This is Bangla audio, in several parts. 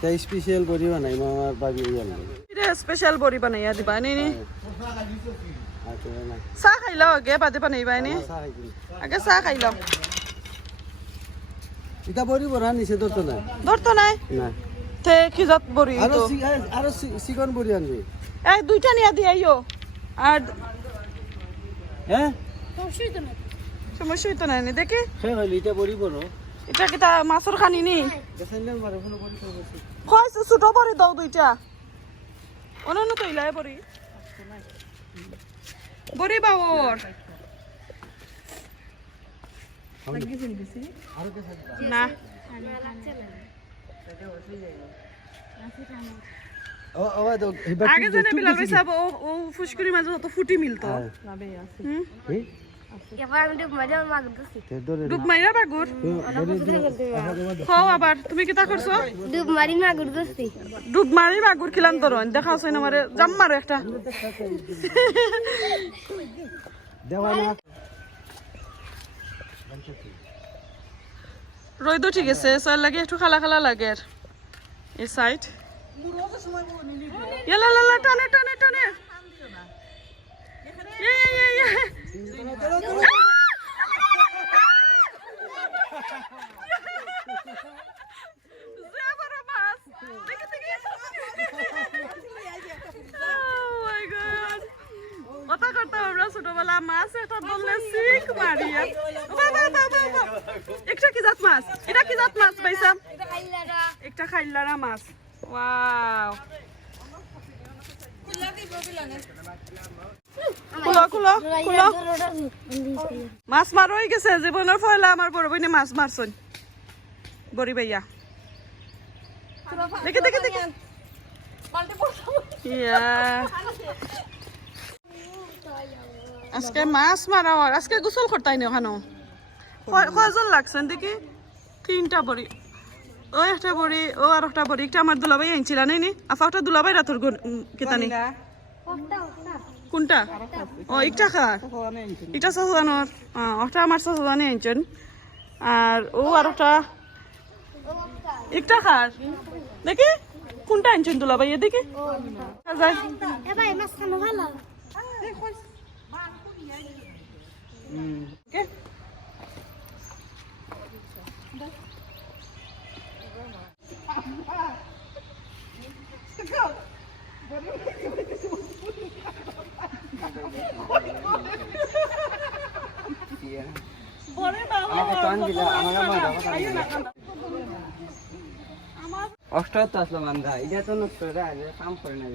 তাই স্পেশাল বড়ি বানাই আমার বাবি ইয়াল এটা স্পেশাল বড়ি বানাইয়া দিবা নি চাহ খাই লও আগে বাদে বানাইবা নি আগে চাহ খাই লও এটা বড়ি বড়া নিছে ধরতো নাই না তে কি জাত বড়ি তো আর চিকন বড়ি আনবি এই দুইটা নিয়া দি আইও আর হ্যাঁ সমস্যা তো নাই দেখি হ্যাঁ হইল এটা বড়ি বড় এটা কি তা মাছের খানি নি দেখাইলে মারে কোনো বড়ি করবছি কইছে ছোট বড়ি দাও দুইটা অনন্য তো ইলাই বড়ি বড়ি বাওর না আগে জানে বিলাল ভাই সাহেব ও ফুসকুরি মাঝে তো ফুটি মিলতো ডুব মাইরা বাগুর আবার তুমি কিতা করছো ডুব মারি বাগুর খিলাম তোর দেখা আছে না মারে জাম মারো একটা রইদ ঠিক আছে সর লাগে একটু খালা খালা লাগে এই সাইড ইয়ালা লা টানে টানে টানে কথা করতাম আমরা ছোটবেলা মাছ এটা বললে শিখ মারিয়া একটা কি জাত মাছ এটা কি জাত মাছ পাইছাম একটা খাইলারা মাছ ওয়াও কুলো কুলো কুলো মাছ মার হয়ে গেছে জীবনের ফয়লা আমার বড় বইনে মাছ মারছন বড়ি ভাইয়া দেখে দেখে দেখে আজকে মাছ মারা আজকে গোসল করতাই না ওখানে কয়জন লাগছেন দেখি তিনটা বড়ি ও একটা বড়ি ও আর একটা বড়ি একটা আমার দুলাভাই আনছিল নাইনি আফা একটা দুলাভাই রাতর কেতানি কোনটা ও একটা খার এটা সাজানোর ওটা আমার সাজানি আনছেন আর ও আর একটা খার দেখি কোনটা আনছেন দুলাভাই দেখি অষ্টাত্তর আসলাম আমরা এটা তো নষ্ট কাম করে না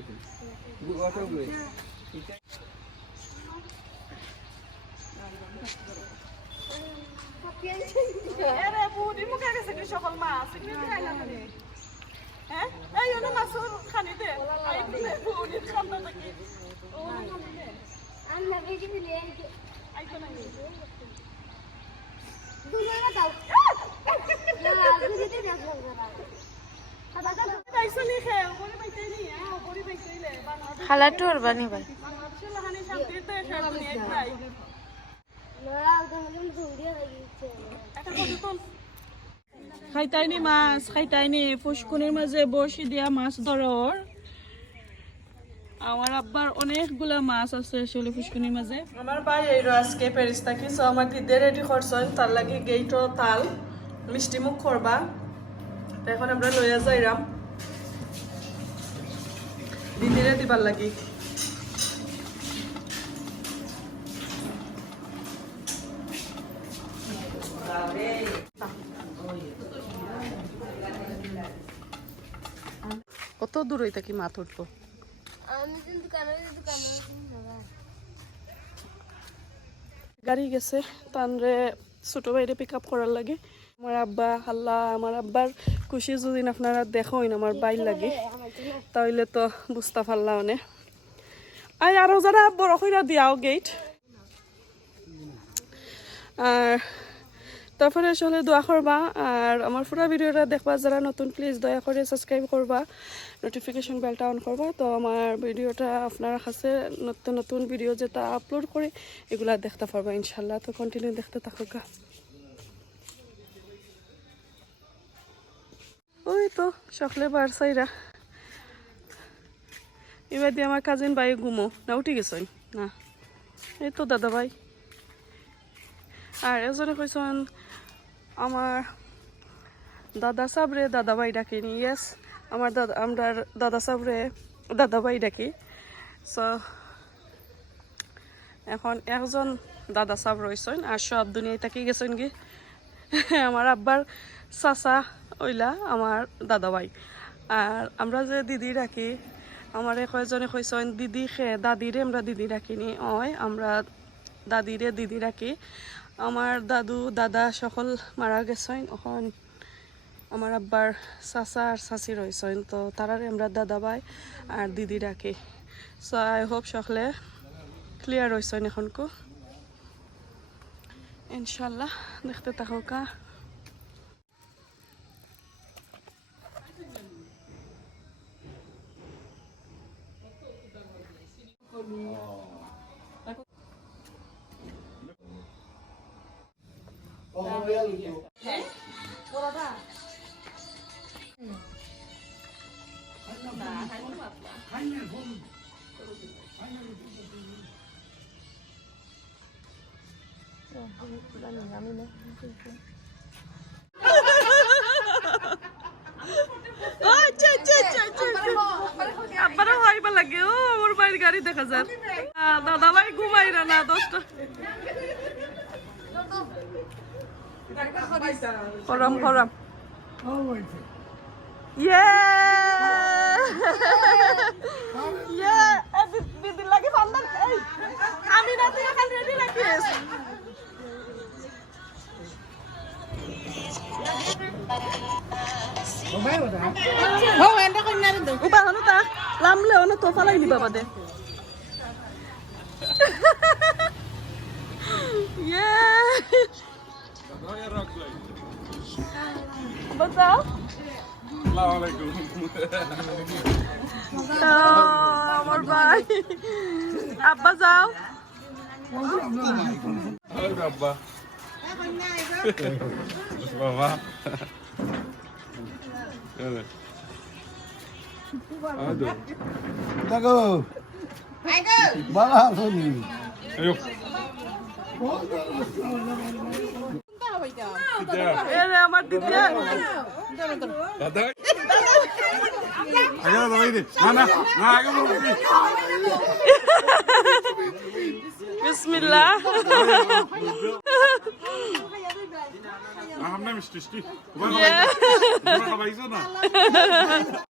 সকল মাছ হ্যাঁ এই মাছের খানি দে খালা টুর বানি ভাই খাইতাইনি মাছ খাইতাইনি পুষ্কুনির মাঝে বসি দিয়া মাছ ধরর আমার আব্বার অনেকগুলা মাছ আছে আসলে পুষ্কুনির মাঝে আমার ভাই এইরো আজকে প্যারিস থাকি সো আমার দিদি রেডি করছেন তার লাগে গেইটো তাল মিষ্টি মুখ করবা তো এখন আমরা লইয়া যাইরাম দিদিরে দিবার লাগি কত দূর হইতা কি মাছ উঠবো গাড়ি গেছে তানরে ছোট বাইরে পিক আপ করার লাগে আমার আব্বা আল্লাহ আমার আব্বার খুশি যদি আপনারা দেখেন আমার বাইর লাগে তাহলে তো বুঝতে পারলাম মানে আরো যারা বড় কইরা দিয়াও গেট আর তারপরে আসলে দোয়া করবা আর আমার পুরো ভিডিওটা দেখবা যারা নতুন প্লিজ দয়া করে সাবস্ক্রাইব করবা নোটিফিকেশন বেলটা অন করবা তো আমার ভিডিওটা আপনার কাছে নতুন নতুন ভিডিও যেটা আপলোড করে এগুলা দেখতে পারবা ইনশাল্লাহ তো কন্টিনিউ দেখতে থাকুক ওই তো সকালে বারসাইরা এবার দিয়ে আমার কাজিন ভাই ঘুমো না উঠে গেছেন না এই তো দাদা ভাই আর এজনে কইছেন আমার দাদা সাবরে দাদা ভাই ডাকিনি ইয়েস আমার আমরা দাদা সাবরে দাদা ভাই ডাকি সো এখন একজন দাদা সাব রয়েছেন আর সব দুনিয়ায় তাকিয়ে গেছেন কি আমার আব্বার চাচা ওইলা আমার দাদা ভাই আর আমরা যে দিদি ডাকি আমার কয়েকজনে কইছেন দিদি দাদিরে আমরা দিদি ডাকিনি ওই আমরা দাদিরে দিদি ডাকি আমার দাদু দাদা সকল মারা গেছেন এখন আমার আব্বার চাচা আর চাচি রয়েছেন তো তারারে আমরা দাদা ভাই আর দিদি ডাকি সো আই হোপ সকলে ক্লিয়ার রয়েছেন এখনকো ইনশাল্লাহ দেখতে থাকো কা আব্বারা হইবা লাগে ও আমার বাড়ির গাড়ি দেখা যায় দাদা ভাই ঘুমাই না 10টা খরম ইয়ে ইয়ে দিদি লাগে ফান্দার আমি রাতে খালি রেডি রাখিস Uba ano ta? Lamle ano to falay ni baba de. Yeah. Betul? Assalamualaikum. Amor bhai. Abba jao. Halo Abba. Mama. Aduh. Tago. Ayo. Bala soni. Ayo. Ele amar didiya. Ada. Ayo daw ini. Mana? Na ayo mo. Bismillah. Hamne mişti. Yeah. Bana baksana.